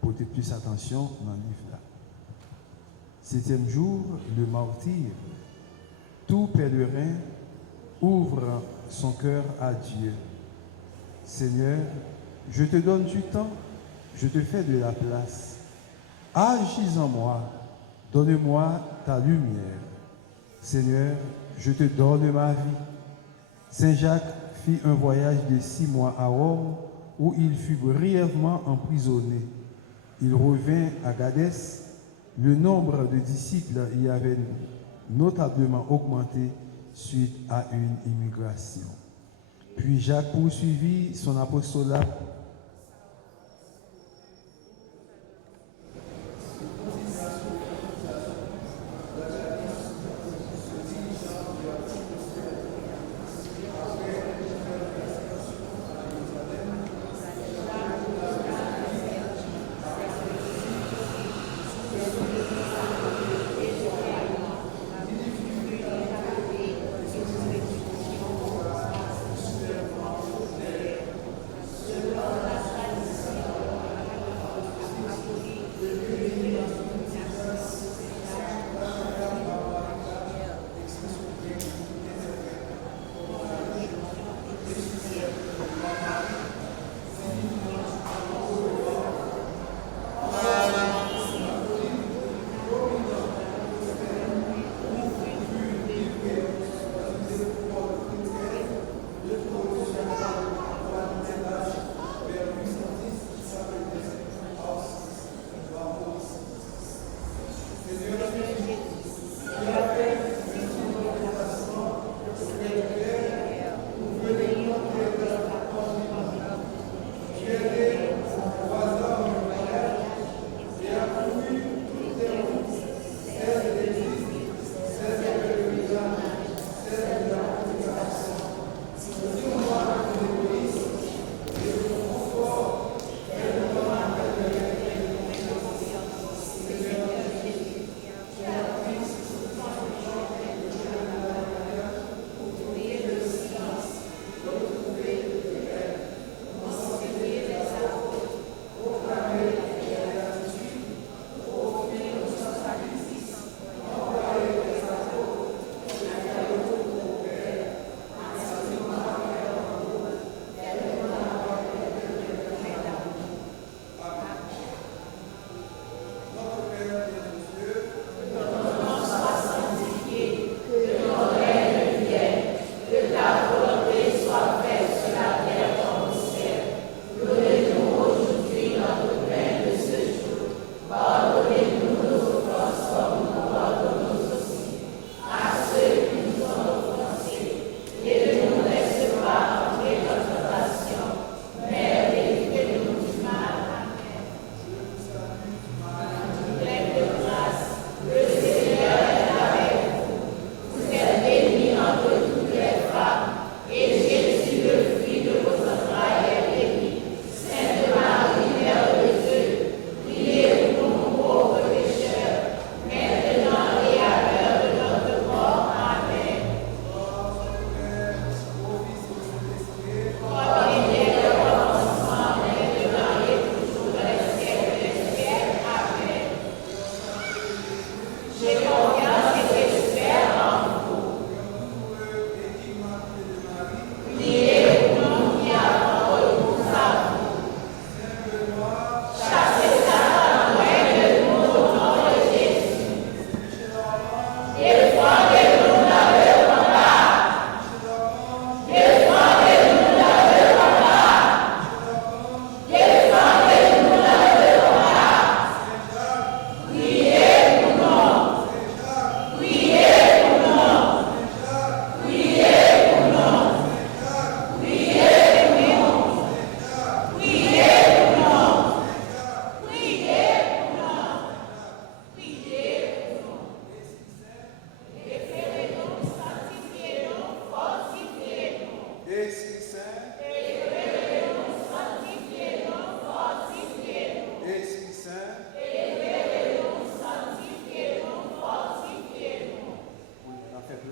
porter plus attention dans le livre là. 7e jour, le martyr. Tout pèlerin ouvre son cœur à Dieu. Seigneur, je te donne du temps, je te fais de la place. Agis en moi, donne-moi ta lumière. Seigneur, je te donne ma vie. Saint Jacques fit un voyage de 6 mois à Rome, où il fut brièvement emprisonné. Il revint à Gadès. Le nombre de disciples y avait notablement augmenté suite à une immigration. Puis Jacques poursuivit son apostolat.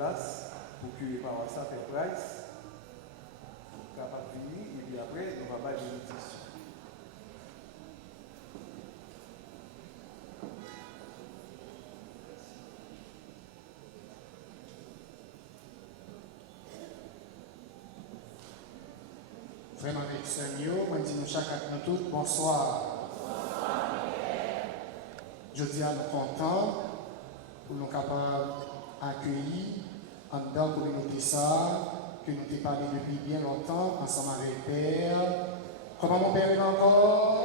place pour que par ça fait price capable de venir et puis après on va faire des bénédictions. Vraiment avec Seigneur, on dit nous chacun nous tous, bonsoir. Je dis à nous contents pour nous capables d'accueillir en dedans la communauté ça, que nous t'ai parlé depuis bien longtemps, ensemble avec le Père. Comment mon Père est encore?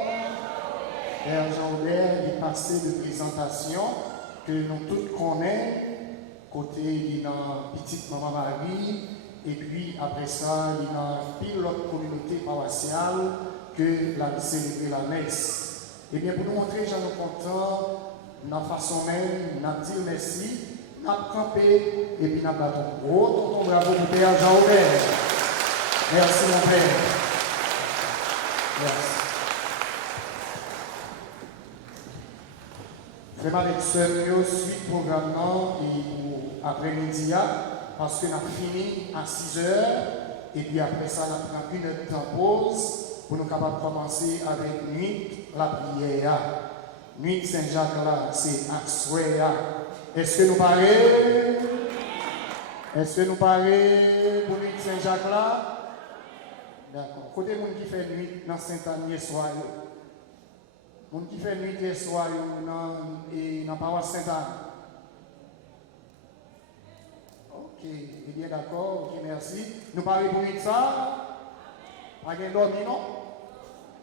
Père Jean-Aubert, il est passé de présentation que nous tous connaissons, côté il y a petite maman Marie. Et puis après ça, il y a pile l'autre communauté paroissiale que la célébrer la messe. Et bien pour nous montrer, j'en suis content, dans la façon même, nous dit merci, nous avons campé, et puis nous avons battu gros tonton bravo pour Père Jean-Aubert. Merci mon Père. Merci. Vraiment avec ce suite programme et pour après-midi. Parce qu'on a fini à 6 heures et puis après ça, on a pris une heure de pause pour nous capables de commencer avec nuit la prière. Nuit Saint-Jacques là, c'est à Soya. Est-ce que nous parlons? Est-ce que nous parlons pour nuit Saint-Jacques là? D'accord. Côté monde qui fait nuit dans Saint-Agnès soir. Monde qui fait nuit hier soir dans la paroisse Saint-Anne. Ok, eh bien d'accord, ok, merci. Nous parlons de ça. Pas de dormi, non?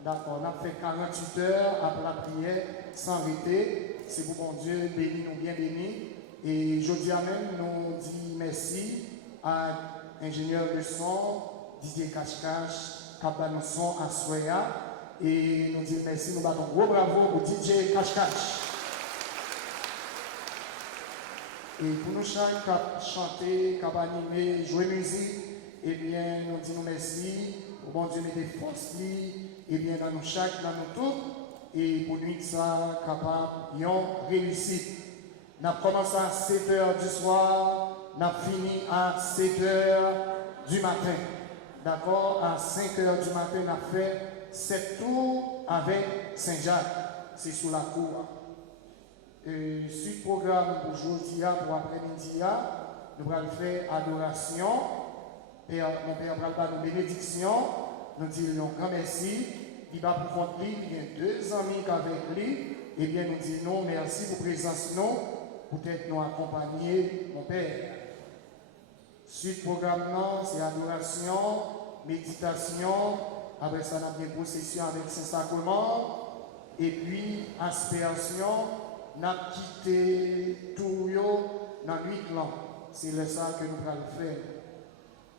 D'accord, on a fait 48 heures après la prière sans arrêter. C'est pour bon Dieu, béni, nous bien bénis. Et je dis même, nous disons merci à l'ingénieur de son, Didier Cache-Cache, qui a nos sons à Soya. Et nous disons merci, nous battons gros bravo pour DJ Cache-Cache. Et pour nous chaque chanter, animer, jouer musique, eh bien, nous disons merci. Pour bon Dieu, mettez force, et bien, dans nous chaque, dans nous tous, et pour nous, ça, capable, yon réussite. Nous avons commencé à 7 h du soir, nous avons fini à 7 h du matin. D'accord? À 5 h du matin, nous avons fait 7 tours avec Saint-Jacques. C'est sous la cour. Suite programme pour aujourd'hui, pour après-midi, nous allons faire adoration. Mon Père va faire nos bénédictions. Nous disons grand merci. Il va pour compte lui, il y a 2 amis avec lui. Eh bien, nous disons merci pour présence, nous, peut-être nous accompagner, mon Père. Suite programme, c'est adoration, méditation. Après ça, on a bien possession avec Saint-Sacrement. Et puis, aspiration. Nous avons quitté tout dans 8 ans. C'est le ça que nous allons faire.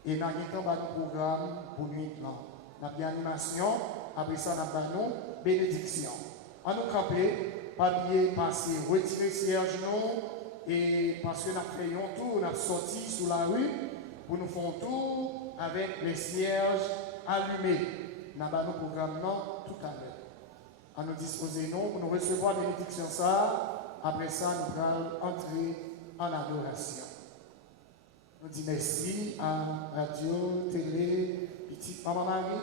Et nous avons un programme pour 8 ans. Nous avons une animation. Après ça, nous avons une bénédiction. On nous camper, papier, passer, retirer cierge nous. Et parce que nous avons fait un tour, nous avons sorti sous la rue pour nous faire un tour avec les cierges allumés. Nous avons un programme tout à l'heure. À nous disposer nous pour nous recevoir la bénédiction ça. Après ça, nous allons entrer en adoration. Nous disons merci à Radio, Télé, Petite Maman Marie.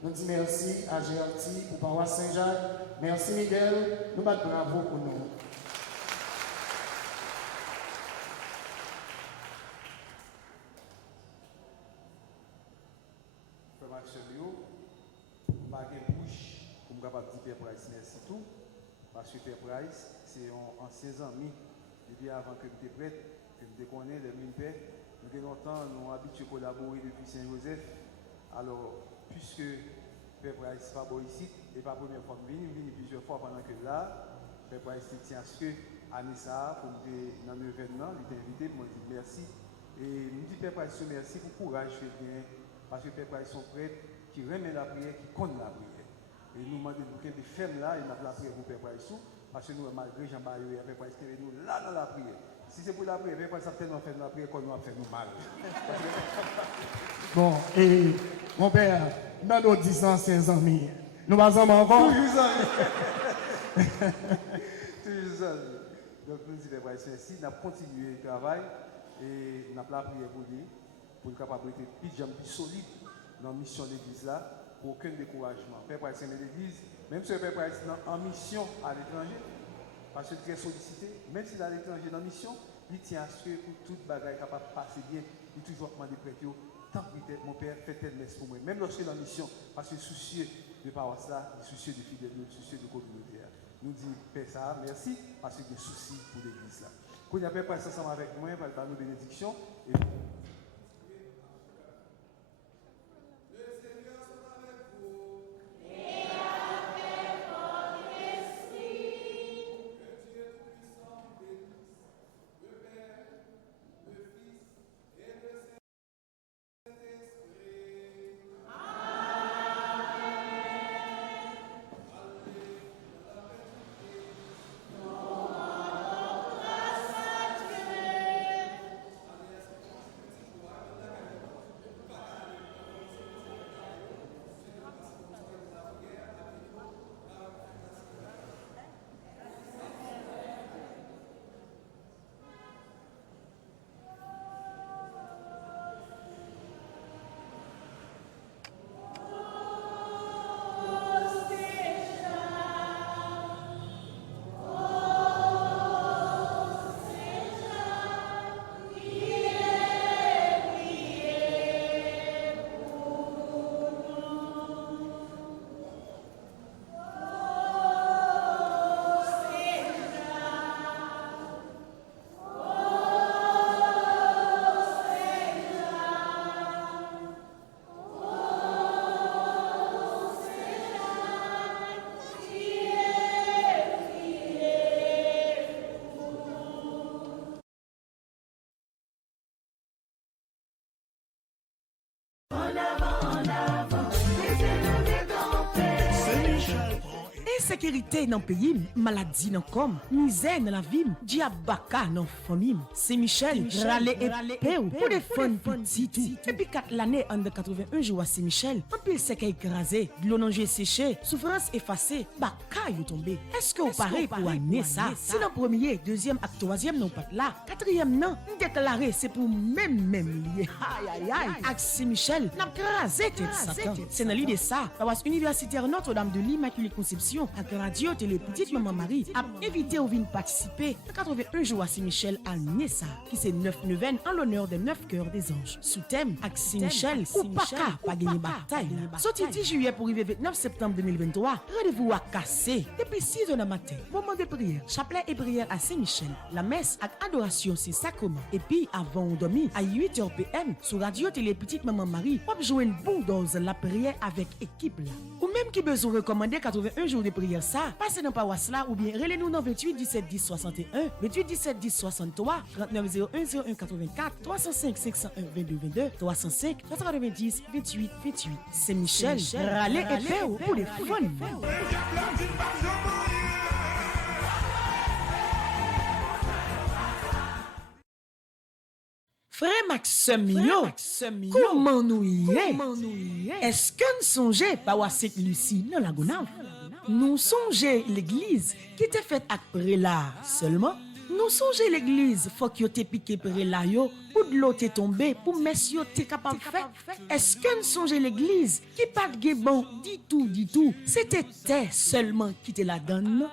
Nous disons merci à GRT pour Paroisse Saint-Jacques. Merci Miguel. Nous battons bravo pour nous. Père Price, merci tout. Parce que Père Price, c'est en 16 ans, depuis avant que nous étions prêts, que nous connaissons les mines pères. Nous avons longtemps, nous avons habitué à collaborer depuis Saint-Joseph. Alors, puisque Père Price n'est pas bon ici, et pas la première fois que nous venons plusieurs fois pendant que là, Père Price tient à ce que Anissa, pour nous dans l'événement, il est invité, moi je dis merci. Et nous disons Père Price, merci pour le courage fait bien, parce que Père Price sont prêts, qui remet la prière, qui compte la prière. Et nous demandons de faire là, et nous avons la prière pour Père Price, parce que nous, malgré Jean-Barry et Père Price, nous là dans la prière. Si c'est pour la prière, Père Price a tellement fait la prière qu'on nous a fait nous mal. Bon, et mon père, dans nos 10 ans, 16 ans, nous passons encore. Toujours ça. Toujours ça. Donc nous disons Père Price, merci, nous avons continué le travail. Et nous avons la prière pour lui, pour être capable d'être plus solide dans la mission de l'église là, pour aucun découragement. Père Price, c'est l'église, même si le Père Price est en mission à l'étranger, parce qu'il est très sollicité, même s'il est à l'étranger dans la mission, il tient à ce que pour toute bagaille capable de passer bien, il toujours demande prêtre, tant que mon Père fait telle messe pour moi, même lorsque dans la mission, parce que soucieux de paroisse là, soucieux de fidélité, soucieux de communauté. Nous disons, Père ça, merci, parce que des soucis pour l'église là. Quand il y a Père Price ensemble avec moi, par nos bénédictions, et Insécurité dans le pays, maladie dans le corps, misère dans la vie, diabaka dans la famille. C'est Michel, râler et péou pour défendre petit tout. Depuis 4 l'année, en 81 jours à Saint-Michel, un pile sec écrasé, de l'eau séché, souffrance effacée, baka est tombé. Est-ce que vous parlez pour amener ça? Si dans le premier, deuxième et troisième non pas là, quatrième non, déclaré c'est pour même lié. Aïe aïe aïe. Avec Saint-Michel, n'a crasé tête Satan. C'est dans l'idée ça, la universitaire Notre-Dame de l'Immaculée Conception, avec radio télé petite maman Marie, a invité au vin participer à 81 jours à Saint-Michel à Nessa, qui c'est 9 neuvaines en l'honneur des 9 cœurs des anges. Sous thème, avec Saint-Michel, ou pas gagner bataille. Sorti 10 juillet pour arriver 29 septembre 2023, rendez-vous à Cassé. Depuis 6 heures du matin, moment de prière, chapelet et prière à Saint-Michel. La messe avec adoration, c'est sacrement. Et puis, avant on dormir, à 8h PM, sur radio télé petite maman Marie, on jouer une bonne dose la prière avec équipe là. Ou même qui besoin recommander 81 jours de prière ça, passez dans paroisse là ou bien relez-nous dans 28 17 10 61, 28 17 10 63, 39 01 01 84, 305 501 22 22, 305 90 28 28. C'est Michel, râler et paix pour les fun. Frère Maxime, comment nous y est? Est-ce que nous songeons pas à cette Lucie dans la Gonave? Nous songeons l'église qui était faite avec prélat seulement. Nous songeons l'église, faut que te piqué prélat yo, pour de l'eau te tombé, pour messieurs te capable faire. Est-ce que nous songeons l'église qui pas de bon, dit tout, c'était terre seulement qui te la donne?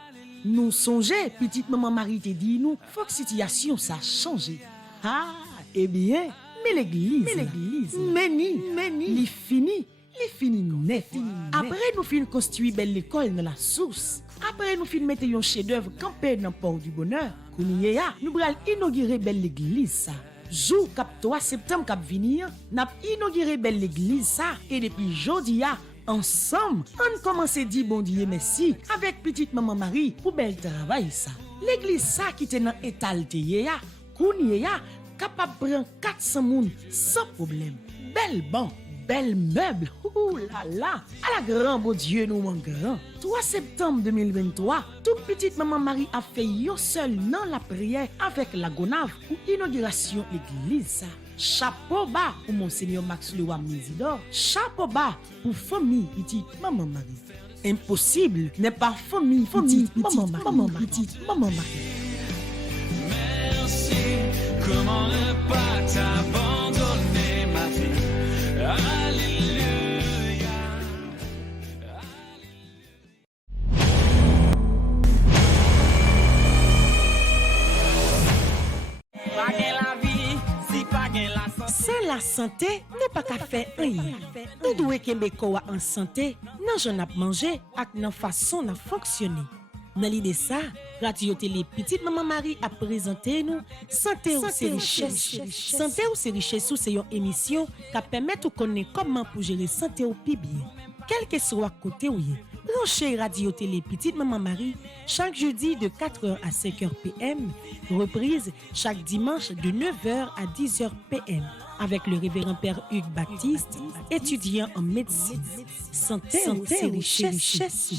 Nous songeons, petite maman Marie te dit nous, faut que situation ça a changé. Ah, eh bien, mais l'église, li fini net. Après nous fin construire belle école dans la source. Après nous fin mettre un chef-d'œuvre campé dans port du bonheur. Kouniya, nous bral inaugurer belle église ça. Jour cap 3 septembre cap venir, n'a inauguré belle église ça et depuis jodi a ensemble, on commence à dire bon Dieu merci avec petite maman Marie pour bel travail ça. L'église ça qui était dans étalté ya, Kouniya capable prendre 400 moun sans problème. Belle banc, belle meuble. Ouh là là, à la grand beau Dieu nous mon grand. 3 septembre 2023, toute petite maman Marie a fait yo seul dans la prière avec la Gonave pour inauguration l'église ça. Chapeau bas pour monseigneur Max Lewa Mésidor. Chapeau bas pour famille petite maman Marie. Impossible n'est pas famille petite maman Marie. Merci, comment ne pas Sans la santé, nous pas qu'à faire rien. Nous devons kembe kowa en santé, nan j'en a mangé ak nan façon n'a fonctionner. Dans l'idée ça, Radio Télé Petite Maman Marie a présenté nous Santé ou c'est richesse. Santé ou c'est richesse c'est une émission qui permet de connaître comment pour gérer santé ou pi bien. Quel que soit côté où branchez Radio Télé Petite Maman Marie chaque jeudi de 4h à 5h PM, reprise chaque dimanche de 9h à 10h PM avec le révérend Père Hugues Baptiste, étudiant en médecine. Santé ou c'est richesse.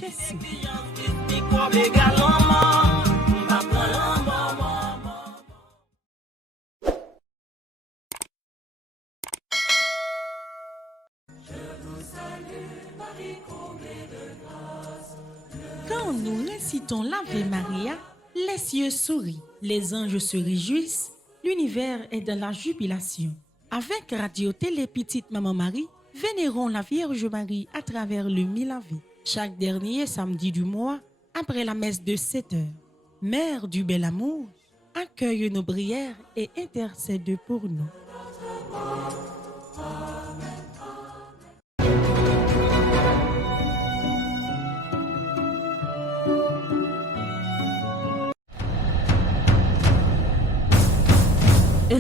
Quand nous récitons l'Ave Maria, les cieux sourient, les anges se réjouissent, l'univers est dans la jubilation. Avec Radio Télé Petite Maman Marie, vénérons la Vierge Marie à travers le mille Ave. Chaque dernier samedi du mois, après la messe de 7h. Mère du bel amour, accueille nos prières et intercède pour nous.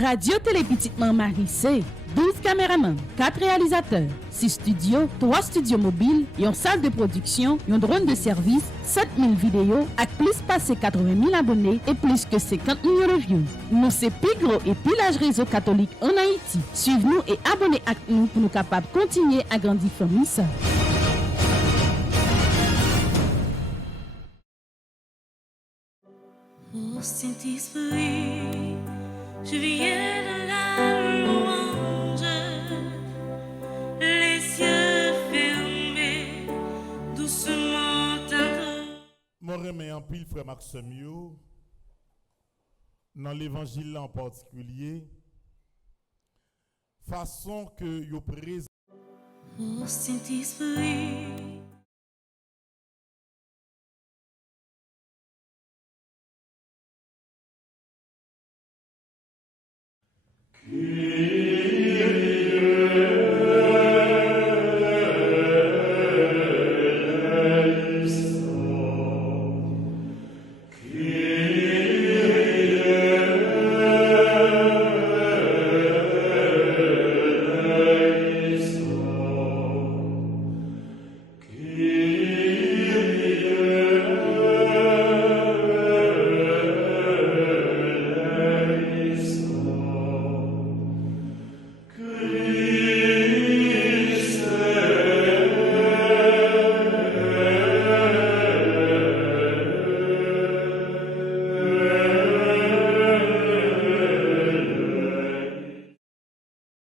Radio Télé Petite Maman Marie, c'est 12 caméramans, 4 réalisateurs, 6 studios, 3 studios mobiles, une salle de production, un drone de service, 7000 vidéos, avec plus passé 80 000 abonnés et plus que 50 millions de views. Nous, c'est plus gros et plus large réseau catholique en Haïti. Suivez-nous et abonnez à nous pour nous capables de continuer à grandir famille ça. Ô Saint-Esprit, je viens de la louange, les cieux fermés, doucement tantôt. Mon remets en pile, frère Maxime, dans l'évangile en particulier, façon que vous présentez. Ô Saint-Esprit,